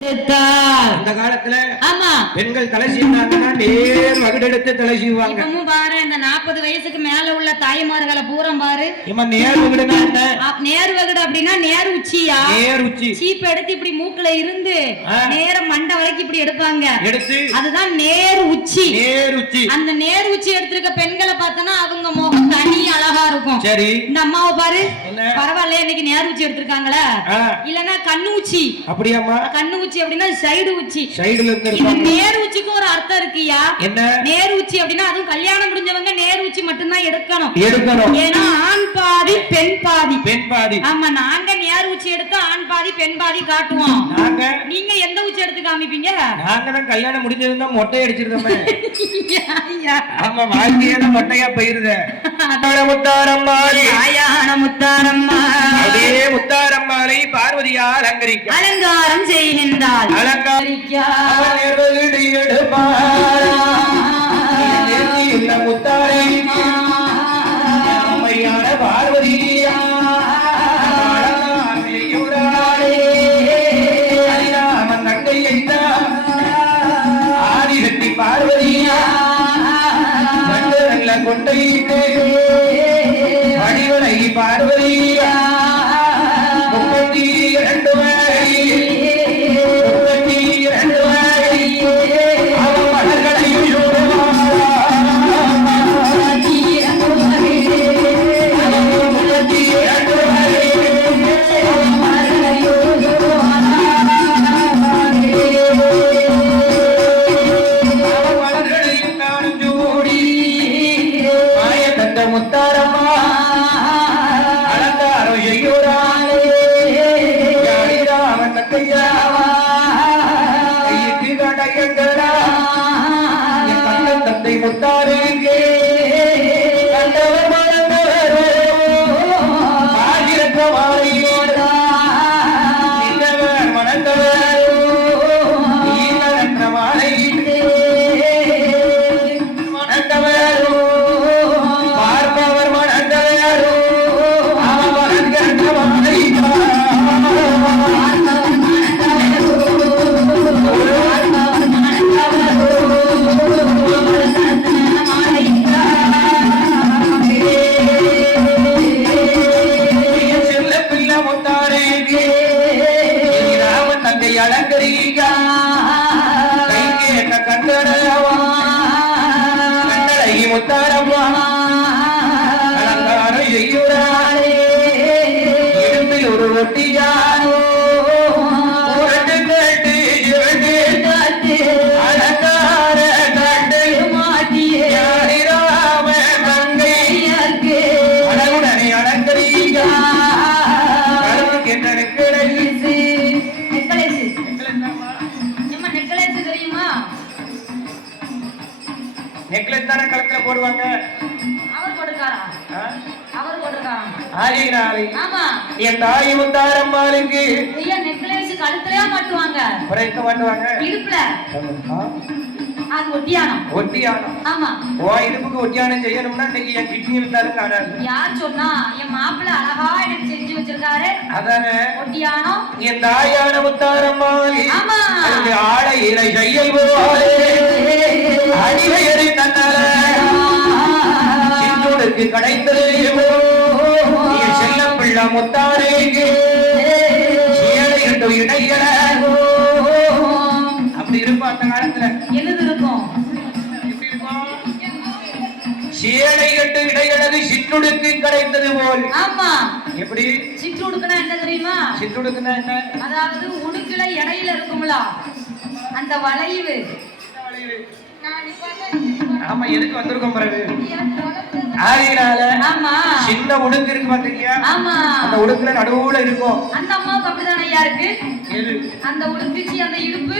அந்த காலத்துல ஆமா பெண்கள் தலை சீவினாங்கன்னா நேர் வகுடெடுத்து தலை சீவுவாங்க. இப்பவும் பாரு இந்த 40 வயசுக்கு மேல உள்ள தாய்மார்களை பூரம் பாரு. நேர் வகுடுனா என்ன? நேர் வகுடு அப்படின்னா நேர் உச்சியா? நேர் உச்சி. சீப் எடுத்து இப்படி மூக்குல இருந்து நேர மண்டை வரைக்கும் இப்படி எடுப்பாங்க. எடுத்து அதுதான் நேர் உச்சி. நேர் உச்சி. அந்த நேர் உச்சி எடுத்திருக்க பெண்களை பார்த்தனா அவங்க முகம் தனி அழகா இருக்கும். சரி இந்த அம்மாவை பாரு. பரவாயில்ல இன்னைக்கு நேர் உச்சி எடுத்திருக்காங்களா? இல்லனா கண்ணு உச்சி. அப்படியாமா? கண்ணு உச்சி அப்படினா சைடு உச்சி. சைடுல இருந்து இது நேர் உச்சிக்கு ஒரு அர்த்தம் இருக்குயா. என்ன? நேர் உச்சி அப்படினா அதுவும் கல்யாணம் முடிஞ்சவங்க நேர் உச்சி மட்டும் தான் எடுக்கணும். ஏனா ஆண் பாதி பெண் பாதி. பெண் பாதி. ஆமா நாங்க நேர் உச்சி எடுத்து ஆண் பாதி பெண் பாதி காட்டுவோம். நீங்க எந்த உச்சி எடுத்து காமிப்பீங்க? நாங்க தான் கல்யாணம் முடிஞ்சதுன்னா மொட்டை அடிச்சிருந்தோமே. ஆமா வாழ்க்கையில மொட்டையா போயிருதே. முத்தாரம்மாளி ஆயான முத்தாரம்மா அதே முத்தாரம்மாளை பார்வதியால் அலங்காரம் செய்கின்றாள். அம்மையான பார்வதியா ஆதிசக்தி பார்வதியா நல்ல கொண்டையிட்டு வடிவனை பார்வதியா 32 முத்தாரேங்கே கண்டவர் மணந்தவர் ஆதிரக்க வாழையோடா நின்றவர் மணந்தவர் ஈனரற்ற வாழையிலே மணந்தவர் பார்ப்பவர் மணந்தவர் அவர் கண்ட வாழையா முத்தாரம்மா அலங்காரம் செய்யுறாளே இடுப்பில் ஒரு ஒட்டியானோ உரட்டு கேட்டு இரண்டு காட்டு அலங்கார கண்டு மாட்டியே ராம தங்கையர்க்கு அழகுடனே அலங்கரிக்கா கருவுக்கு என்ன நெக்லஸ் தெரியுமா? நெக்லஸ் தானே கழுத்துல போடுவாங்க. அவர் போட்டுக்காரா? அவர் போட்டுக்காரா? ஆலினாலி. ஆமா. என் தாய் முத்தாரம்மாளுக்கு ஐயா நெக்லஸ் கழுத்துலயே மாட்டுவாங்க. பிரேக்க மாட்டுவாங்க. இடுப்புல. அது ஒட்டியானம். ஒட்டியானம். ஆமா. ஓ இடுப்புக்கு ஒட்டியானம் செய்யணும்னா இன்னைக்கு என் கிட்னி இருந்தாலும் காணாது. யார் சொன்னா? என் மாப்பிள்ளை அழகா எனக்கு செஞ்சு வச்சிருக்காரு. அதானே ஒட்டியானம். என் தாயான முத்தாரம்மாளி. ஆமா. அந்த ஆடை இலை செய்யல் போலே அடிவையரை தன்னால சின்னோடுக்கு கிடைத்ததேவோ என் செல்ல பிள்ளை முத்தாரேங்கே சேலை கண்டு இடையில அப்படி இருக்கும் அந்த காலத்துல. என்னது இருக்கும்? எப்படி இருக்கும்? சேலை கண்டு இடையழகு சிற்றுடுக்கு கிடைத்தது போல். ஆமா. எப்படி? சிற்றுடுக்குனா என்ன தெரியுமா? சிற்றுடுக்குனா என்ன? அதாவது உடுக்குல இடையில இருக்கும்ல அந்த வளைவு. ஆமா எதுக்கு வந்திருக்கோம் பிறகு ஆயினால ஆமா சின்ன உடுக்கு இருக்கு பாத்தீங்க. ஆமா அந்த உடுக்குல நடுவுல இருக்கும். அந்த அம்மாவுக்கு அப்படிதானே ஐயா இருக்கு. அந்த உடுக்குச்சி அந்த இடுப்பு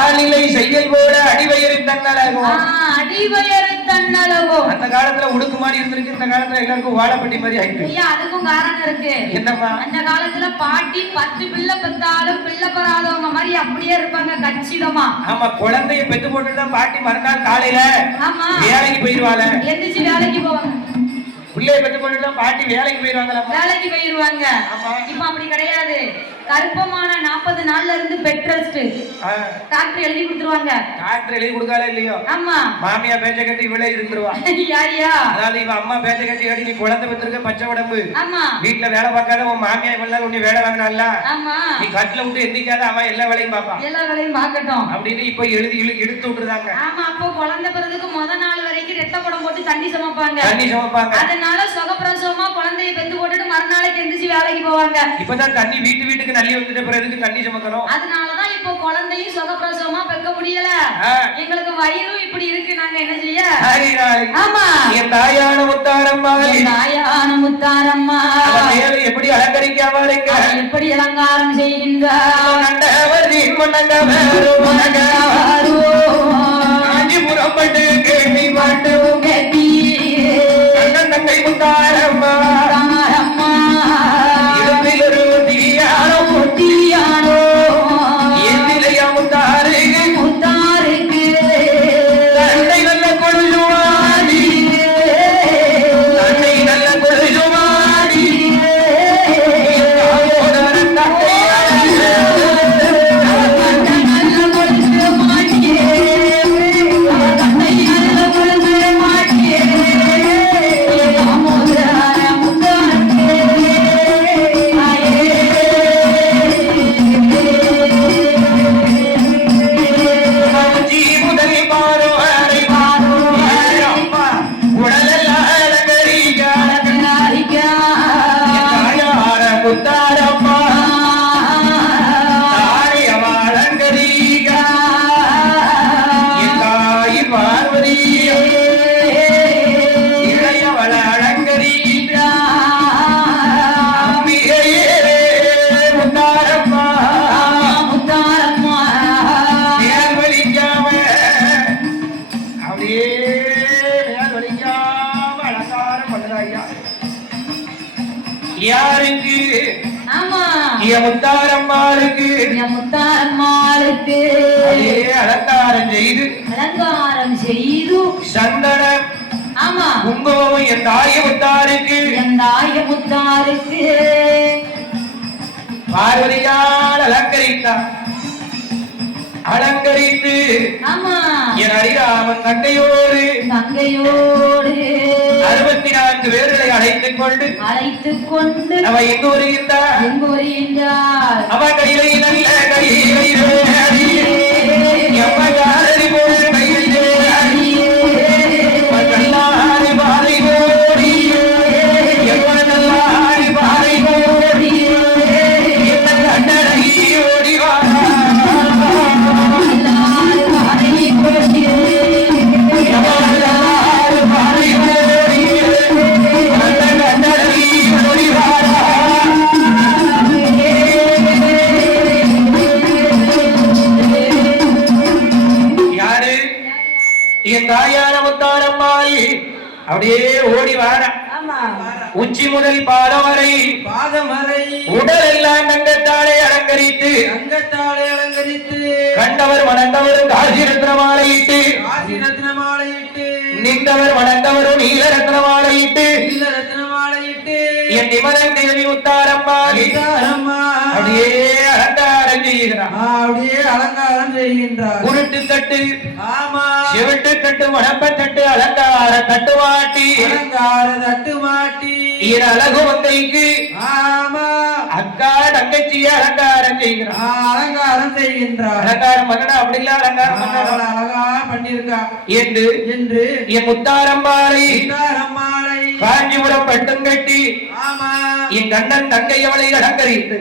ஆளிலை செய்யல் போல அடிவயறு தன்னலகும். அடிவயறு தன்னலகும். அந்த காலத்துல உடுக்கு மாதிரி இருந்திருக்கு. இந்த காலத்துல எல்லாருக்கும் வாழைப்பட்டி மாதிரி ஆயிட்டு. ஐயா அதுக்கும் காரணம் இருக்கு. என்னப்பா? அந்த காலத்துல பாட்டி 10 பிள்ளை பெத்தாலும் பிள்ளை பெறாதவங்க மாதிரி அப்படியே இருப்பாங்க கச்சிதமா. ஆமா குழந்தைய பெத்து போட்டுதான் பாட்டி மறுநாள் காலையில வேலைக்கு போயிருவாங்க. எந்திரிச்சு வேலைக்கு போவாங்க. பிள்ளைய பெத்து போட்டுதான் பாட்டி வேலைக்கு போயிருவாங்க. வேலைக்கு போயிருவாங்க. இப்ப அப்படி கிடையாது. கருப்பமான 40 நாள்ல இருந்து பெட் ரெஸ்ட் டாக்டர் எழுதி கொடுத்துருவாங்க. டாக்டர் எழுதி கொடுக்கால இல்லையோ? ஆமா. மாமியா பேச்ச கட்டி இவளே இருந்துருவா. யாரியா? அதாவது இவ அம்மா பேச்ச கட்டி நீ குழந்தை பெற்றிருக்க பச்சை உடம்பு. ஆமா. வீட்டுல வேலை பார்க்காத உன் மாமியா இவளால உன்னை வேலை வாங்கினால. ஆமா. நீ கட்டில விட்டு எந்திக்காத அவன் எல்லா வேலையும் பாப்பான். எல்லா வேலையும் பார்க்கட்டும் அப்படின்னு இப்ப எழுதி எடுத்து விட்டுறாங்க. ஆமா. அப்போ குழந்தை பிறந்ததுக்கு முத நாள் வரைக்கும் ரத்த படம் போட்டு தண்ணி சமைப்பாங்க. அதனால சுகப்பிரசவமா குழந்தைய பெந்து போட்டுட்டு மறுநாளைக்கு எந்திரிச்சு வேலைக்கு போவாங்க. இப்பதான் தண்ணி வீட்டுக்கு நல்லி வந்துட்ட பிறகு தண்ணி சமைக்கணும். அதனாலதான் இப்போ குழந்தையும் சுகப்பிரசவமா பெக்க முடியல. எங்களுக்கு வயிறும் இப்படி இருக்கு. நாங்க என்ன செய்ய? ஆமா. என் தாயான முத்தாரம்மா, தாயான முத்தாரம்மா எப்படி அலங்கரிக்காம இருக்க, எப்படி அலங்காரம் செய்கின்றார். காஞ்சிபுரப்பட்டு கேட்டி பாட்டு கேட்டி தங்கை முத்தாரம்மா இருப்பிலொரு தீயானோ தீயானோ எந்திலையா முத்தாருக்கு முத்தாருக்கு தன்னை நல்ல கொழுவாடி தன்னை நல்ல கொழுவாடி அலங்காரம் செய்து சந்தனம் ஆமா குங்குமம் என் தாய முத்தாருக்கு பார்வதியால் அலங்கரித்து ஆமா என் அறியாமன் தங்கையோடு 64 பேர்களை அழைத்துக் கொண்டு அவ எங்கு வருகின்றார் அவ கையிலே நல்ல கையிலே அப்படியே ஓடி வார உச்சி முதல் பாதம் வரை உடல் எல்லாம் தங்கத்தாலே அலங்கரித்து கண்டவர் வணங்கவரும் காசி ரத்ன மாலையிட்டு நின்றவர் வணங்கவரும் நீல ரத்ன மாலையிட்டு என் நிமலன் தேவி முத்தாரம்மா அப்படியே அலங்காரம் செய்கிறார் உருட்டு தட்டு செவிட்டு தட்டு மணப்பத்தட்டு அலங்கார தட்டுவாட்டி அழகு வந்தைக்கு அக்கா தங்கச்சி அலங்காரம் செய்கின்றார் அலங்காரம் மகனா அப்படி இல்ல அலங்காரம் அழகா பண்ணிருக்கா என்று என் முத்தாரம்மாளை காஞ்சிபுரம் பட்டம் கட்டி என் கண்ணன் தங்கை அவளை அலங்கரித்து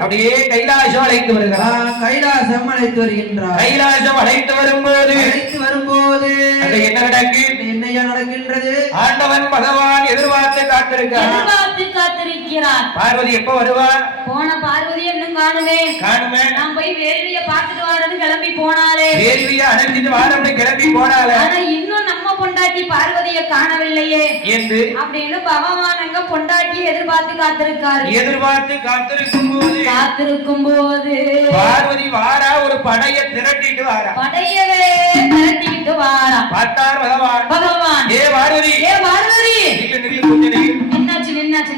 அப்படியே கைலாசம் அழைத்து வருகிறார். கைலாசம் அழைத்து வரும்போது என்ன நடக்கின்றது? ஆண்டவன் பகவான் எதிர்பார்த்து காத்திருக்கிறார். பார்வதி எப்ப வருவார்? போன பார்வதி இன்னும் காணுமே. நான் போய் வேள்வியை பார்த்துட்டு வரேன்னு கிளம்பி போனாலே. வேள்வியை அணைச்சிட்டு வரேன்னு கிளம்பி போனாலே. ஆனா இன்னும் நம்ம பொண்டாட்டி பார்வதியை காணவில்லையே என்று அப்படின்னு பகவான் அங்க பொண்டாட்டி எதிர்பார்த்து காத்திருக்கும் போது பார்வதி வாரா ஒரு படையை திரட்டிட்டு வாரா. பார்த்தார் பகவான். ஏ பார்வதி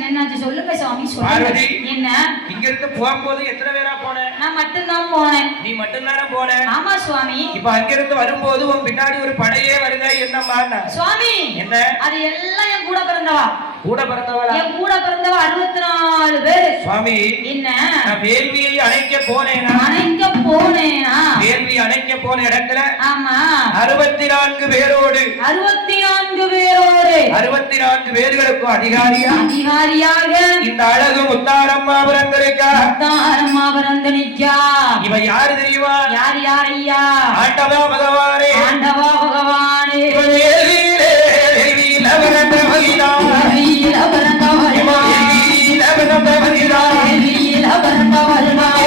என்னாச்சு சொல்லுங்க சுவாமி பார்வதி, சொல்லுங்க. என்ன இங்க இருந்து போகும்போது எத்தனை பேரா போன? நான் மட்டும்தான் போனேன். நீ மட்டும்தானே போன? ஆமா சுவாமி. இப்ப அங்கிருந்து வரும்போது உன் பின்னாடி ஒரு படையே வருதே, என்னம்மா? சுவாமி என்ன? அது எல்லாம் என் கூட பிறந்தவா. கூட பிறந்தவளா? என் கூட பிறந்தவா 64 பேர். சுவாமி, என்ன நான் வேள்வியை அணைக்க போனேனா? அணைக்க போனேனா? வேள்வி அணைக்க போன இடத்துல ஆமா 64 பேரோடு 64 பேரோடு 64 பேர்களுக்கும் அதிகாரியாக இந்த அழகு முத்தாரம்மா பிறந்திருக்கா. முத்தாரம்மா பிறந்திருக்கா. இவ யாரு தெரியுமா? யார் ஐயா? ஆண்டவா பகவானே. ஆண்டவா பகவானே. வேள்வியிலே வேள்வியில பிறந்தவள்தான். வேள்வியில பிறந்தவள்தான். வேள்வியில பிறந்தவள்தான். வேள்வியில பிறந்தவள்தான்.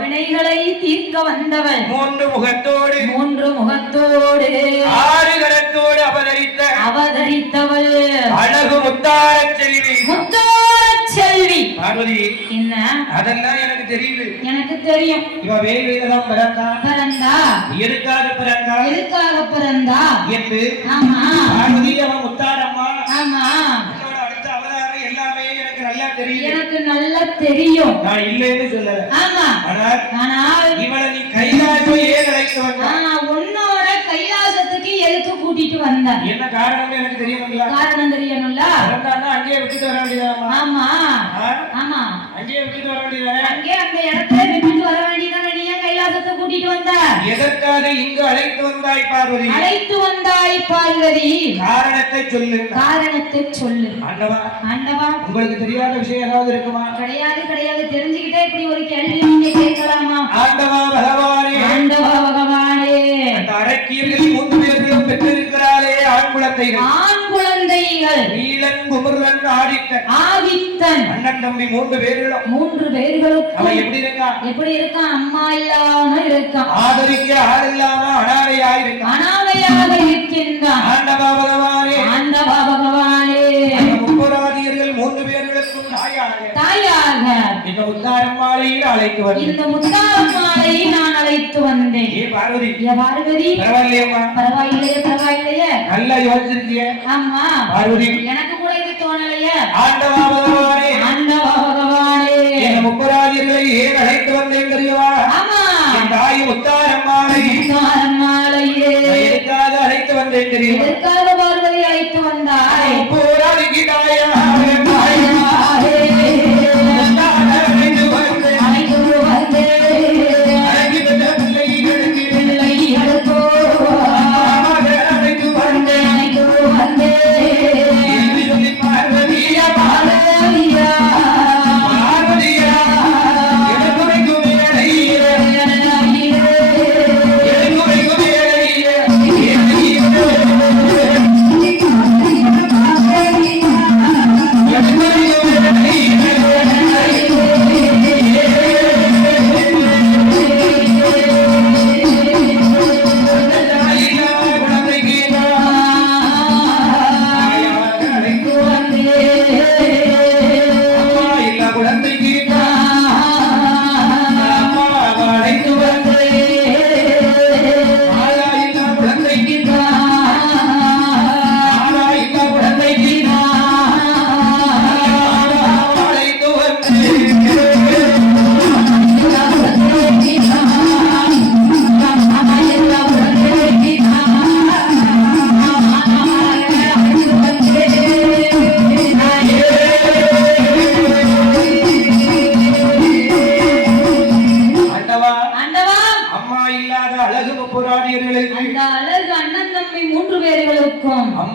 வினைகளை தீர்க்க வந்தவள். மூன்று முகத்தோடு 6 கரத்தோடு அவதரித்தவள் அழகு முத்தாரச் செல்வி. பார்வதி, என்ன? அதெல்லாம் எனக்கு தெரியுது. எனக்கு தெரியும். இவ வேள்வியில தான் பிறந்தா. எதுக்காக பிறந்தா என்று. ஆமா பார்வதி, அவ முத்தாரம்மா. ஆமா அடுத்த அவதாரம் எல்லாமே எனக்கு நல்லா தெரியும். எனக்கு நல்லா தெரியும். நான் இல்லைன்னு சொல்லல. ஆமா ஆனால் இவளை நீ கைலாசம் ஏன் அழைத்து வந்தா? உன்னோட கைலாசத்துக்கு எதுக்கு கூட்டிட்டு வந்த? என்ன காரணம் எனக்கு தெரியணும்ல. காரணம் தெரியணும்ல. பிறந்தான்னா அங்கேயே விட்டுட்டு வர வேண்டியதாமா? ஆமா ஆமா அங்கேயே விட்டுட்டு வர வேண்டியதானே? அங்கே அந்த இடத்துல விட்டுட்டு வர வேண்டியதானே. நீ ஏன் கைலாசத்தை கூட்டிட்டு வந்த? எதற்காக இங்கு அழைத்து வந்தாய் பார்வதி? அழைத்து வந்தாய் பார்வதி, காரணத்தை சொல்லு. காரணத்தை சொல்லு. ஆண்டவா, ஆண்டவா, உங்களுக்கு தெரியாத விஷயம் ஏதாவது இருக்குமா? கிடையாது கிடையாது. தெரிஞ்சுக்கிட்டே இப்படி ஒரு கேள்வி நீங்க கேட்கலாமா? ஆண்டவா பகவானே. ஆண்டவா பகவானே. அந்த அரக்கியர்கள் 3 பேர்களும் பெற்றிருக்கிறாரே ஆண் குழந்தைகள். ஆண் குழந்தைகள் நீலன், குமரன், ஆதித்தன். அண்ணன் தம்பி 3 பேர்களும். 3 பேர்களுக்கும் அவன் எப்படி இருக்கான்? எப்படி இருக்கான்? அம்மா இல்லாம இருக்கான். ஆதரிக்க ஆள் இல்லாம அனாதையாய் இருக்கான். அனாதையாக இருக்கின்றான். ஆண்டவா பகவானே. ஆண்டவா பகவானே. முப்பராதியர்கள் 3 பேர்களுக்கும் தாயாக இந்த முத்தாரம்மாளையில் அழைத்து வந்தேன். இந்த முத்தாரம்மாளை நான் அழைத்து வந்தேன். ஏ பார்வதி, பார்வதி, பரவாயில்லையம்மா? பரவாயில்லையே. நல்லா யோசிச்சிருக்கிய. ஆமா பார்வதி, எனக்கு கூட இது தோணலையே. ஆண்டவா பகவானே. ஆண்டவா பகவானே. இந்த முப்பராதியர்களை ஏன் அழைத்து வந்தேன் தெரியுமா? ஆமா, என் தாய் முத்தாரம்மாளையே எதுக்காக அழைத்து வந்தேன் தெரியுமா? எதற்காக பார்வதி அழைத்து வந்தாய்? முப்பராதிக்கு தாயாக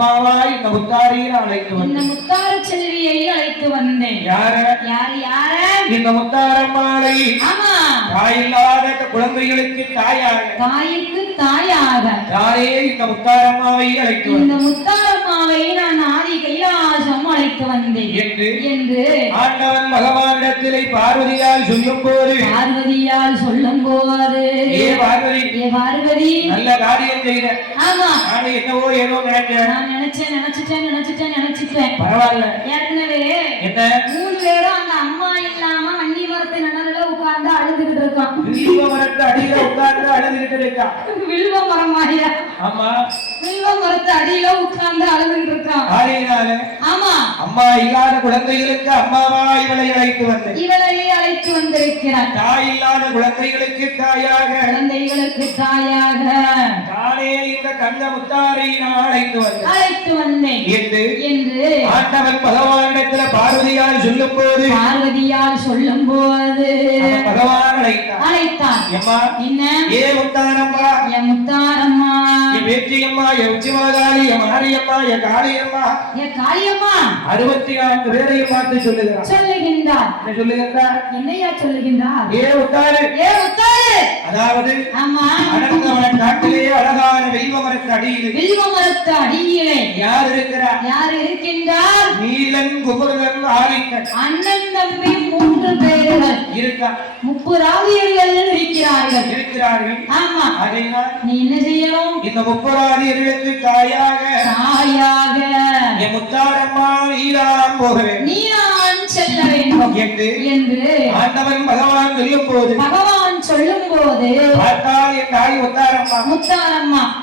அம்மாவாய் இந்த முத்தாரியை அழைத்து இந்த வந்தேன். முத்தார செல்வியை அழைத்து வந்தேன். யார? யாரு யார? இந்த முத்தாரம்மாளை ஆமா, தாயில்லாத குழந்தைகளுக்கு தாயாக, தாய்க்கு தாயாக யாரே இந்த முத்தாரம்மாவை அழைத்து இந்த வந்தேன் முத்தாரம்மாவை நான் ஆதி கைலாசம் அழைத்து வந்தேன் என்று ஆண்டவன் பகவானிடத்திலே பார்வதியால் சொல்லும் போது, பார்வதியால் சொல்லும் போது, ஏ பார்வதி, ஏ பார்வதி, நல்ல காரியம் செய்த. ஆமா, நானும் என்னவோ ஏதோ நினைக்கிறேன். நான் நினைச்சிட்டேன். பரவாயில்ல. ஏற்கனவே என்ன 3 பேரும் அங்க அம்மா இல்லாம வன்னி மரத்து நிழல்ல உட்கார்ந்து அழுதுகிட்டு இருக்கான். வில்வ மரத்து அடியில உட்கார்ந்து அழுதுகிட்டு இருக்கான். வில்வ மரம் மாறியா? ஆமா, வில்வ மரத்து அடியில உட்கார்ந்து அழுதுகிட்டு இருக்கான். ஆகையினால ஆமா, அம்மா இல்லாத குழந்தைகளுக்கு அம்மாவா இவளை அழைத்து வந்தேன். இவளை அழைத்து வந்திருக்கிறார். தாய் இல்லாத குழந்தைகளுக்கு தாயாக, குழந்தைகளுக்கு தாயாக தானே இந்த கந்த முத்தாரை நான் அழைத்து வந்தேன் என்று ஆண்டவன் பகவானிடத்துல பார்வதியால் சொல்லும் போது, பார்வதியால் சொல்லும் போது பகவான் அழைத்தார். எம்மா, என்ன? ஏ முத்தாரம்மா, என் முத்தாரம்மா, என் வேற்றியம்மா, என் உச்சிமலகாளி, என் மாரியம்மா, என் காளியம்மா, என் காளியம்மா 64 பேரையும் பார்த்து சொல்லுகிறார். சொல்லுகின்றார். என்ன சொல்லுகின்றார்? என்னையா சொல்லுகின்றார்? ஏ முத்தாரு, ஏ முத்தாரு, அதாவது ஆமா, அடர்ந்தவன காட்டிலே அழகான வில்வ மரத்து அடியிலே, வில்வ மரத்து அடியிலே யார் இருக்கிறார்? யார் இருக்கின்றார்? நீலன், குமுதன், ஆதித்தன், அண்ணன் தம்பி 3 பேர்கள் இருக்கா, முப்புராதியர்கள் இருக்கிறார்கள். ஆமா, அதைதான் நீ என்ன செய்யணும்? இந்த முப்பராதியர்களுக்கு தாயாக என் முத்தாரம்மா நீராம் போக வேண்டும், நீரான் செல்ல வேண்டும் என்று ஆண்டவன் பகவான் சொல்லும் போது, பகவான் சொல்லும் போது பார்த்தால் என் தாய் முத்தாரம்மா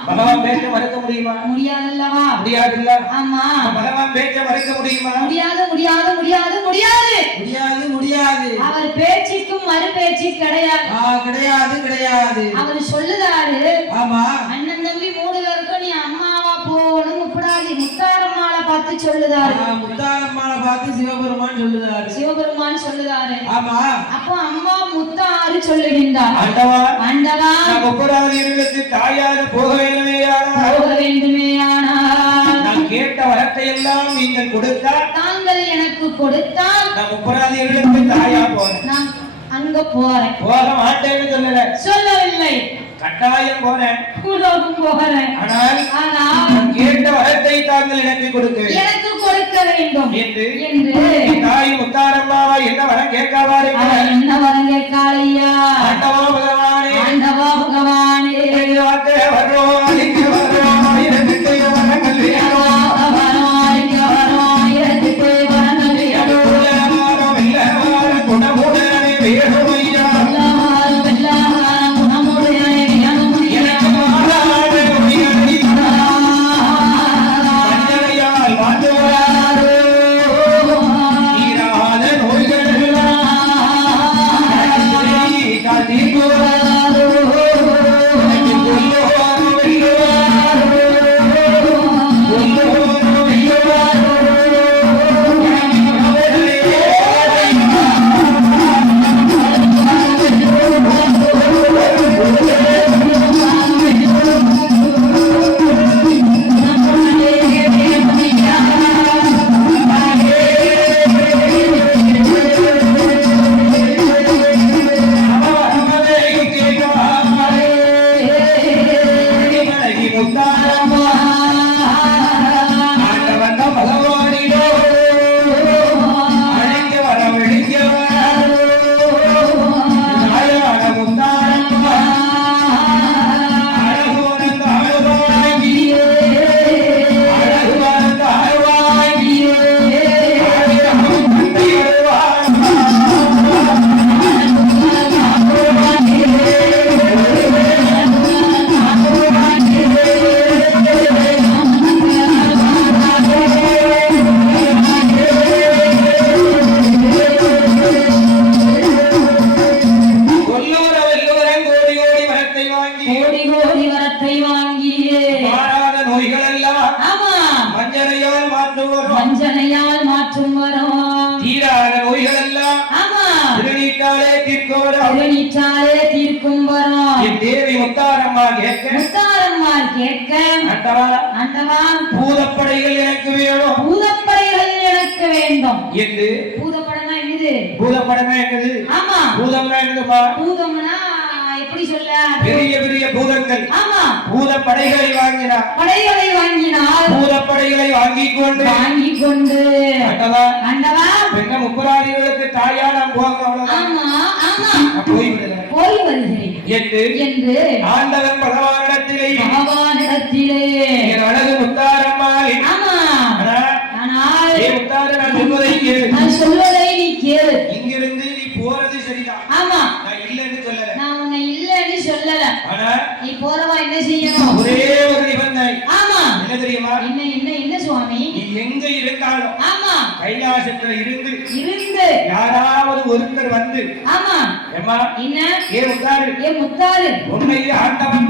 பகவான் பேச்ச மறுக்க முடியுமா? முடியாதல்லவா? முடியாதுல்ல. ஆமா, பகவான் பேச்ச மறுக்க முடியுமா? முடியாது முடியாது முடியாது முடியாது முடியாது முடியாது. அவர் பேச்சுக்கும் மறு பேச்சு கிடையாது. கிடையாது கிடையாது. அவர் சொல்லுதாரு. ஆமா, அண்ணன் தம்பி 3 பேருக்கும் நீ அம்மாவா போகணும் முப்படாதி முத்தாரம்மாளை பார்த்து சொல்லுதாரு. முத்தாரம்மாளை பார்த்து சிவபெருமான் சொல்லுதாரு. சிவபெருமான் சொல்லுதாரு. ஆமா, அப்போ அம்மா முத்தாறு சொல்லுகின்றார். ஆண்டவா, முப்பராதியர்களுக்கு தாயாக போக வேண்டுமேயானால் நான் கேட்ட வரத்தை எல்லாம் நீங்கள் கொடுத்தால், தாங்கள் எனக்கு கொடுத்தால் நான் முப்பராதியர்களுக்கு தாயா போறேன். நான் அங்க போறேன். போக மாட்டேன்னு சொல்லவில்லை, கட்டாயம் போறேன். ஆனால் ஆனால் கேட்ட வரத்தை தாங்கள் எனக்கு கொடுக்க வேண்டும் என்று தாய் முத்தாரம்மாவா என்ன வரம் கேட்காவாரு? என்ன வரம் கேட்காளையா? ஆண்டவா பகவானே, ஆண்டவா பகவானே, வரோம் இங்க வரோம், இரண்டு வரங்கள் வேணும், குணமுடனே வேணும் ஐயா, வஞ்சனையால் மாற்றும் வரும் தீராத நோய்கள் எல்லாம் திருநீட்டாலே தீர்க்கும் வரும் என் தேவி முத்தாரம்மா கேட்க கேட்க ஆண்டவா ஆண்டவா பூதப்படைகள் எனக்கு வேணும் பூதப்படைகள் எனக்கு வேண்டும் என்று. பூதப்படைனா என்னது? பூதப்படைனா என்னது? ஆமா பூதம்னா என்னதுப்பா? பூதம்னா எப்படி சொல்ல? பெரிய பெரிய பூதங்கள். ஆமா பூதப்படைகளை வாங்கினார். படைகளை வாங்கினார். பூதப்படைகளை வாங்கிக் கொண்டு ஆண்டவா ஆண்டவா பெண்ண முப்பராணிகளுக்கு தாயா நாம் போக அவ்வளவுதான். ஆமா ஆமா நான் போய் விடுகிறேன் போய் வருகிறேன் என்று ஆண்டவன் பகவானிடத்திலே என் அழகு முத்தாரம்மாள். ஆமா ஆனால் ஏ முத்தார நான் சொல்வதை கேளு. நான் சொல்வதை நீ கேளு. இங்கிருந்து நீ போறது சரிதான். ஆமா நான் இல்லைன்னு சொல்லல. நான் உன்னை இல்லைன்னு சொல்லல. ஆனா நீ போறவா என்ன செய்யணும்? ஒரே ஒரு நிபந்தனை. ஆமா என்ன தெரியுமா? என்ன என்ன என்ன சுவாமி? நீ எங்க இருந்தாலும் ஆமா கைலாசத்துல இருந்து யாராவது ஒருத்தர் வந்து ஆமா ஏம்மா என்ன ஏ முத்தாரு ஏ முத்தாரு உன்னை ஆண்டவன்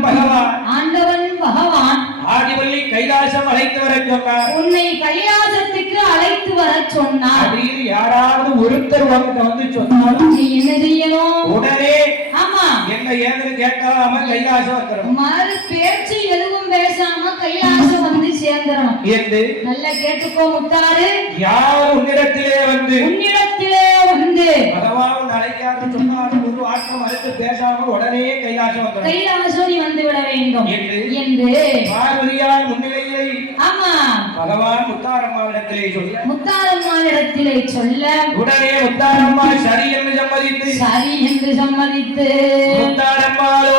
பகவான் ஆதிவள்ளி கைலாசம் அழைத்து வர சொன்னார். உன்னை கைலாசத்துக்கு அழைத்து வர சொன்னார் அப்படின்னு யாராவது ஒருத்தர் வந்து சொன்னாலும் நீ என்ன செய்யணும்? உடனே ஆமா என்ன ஏதுன்னு கேட்காம கைலாசம் வந்துடும். மறு பேச்சு எதுவும் பேசாம கைலாசம் வந்து சேர்ந்துடணும் என்று நல்லா கேட்டுக்கோ முத்தாரு. யார் உன்னிடத்திலே வந்து பகவான் அழைக்காத சொன்னாலும் ஒரு வார்த்தை மறுத்து பேசாம உடனே கைலாசம் வந்துடும். கைலாசம் நீ வந்து விட வேண்டும் என்று பார்வதியார் முன்னிலையிலே ஆமா பகவான் முத்தாரம்மாவிடத்திலே சொல்ல உடனே முத்தாரம்மா சரி என்று சம்மதித்து முத்தாரம்மாளோ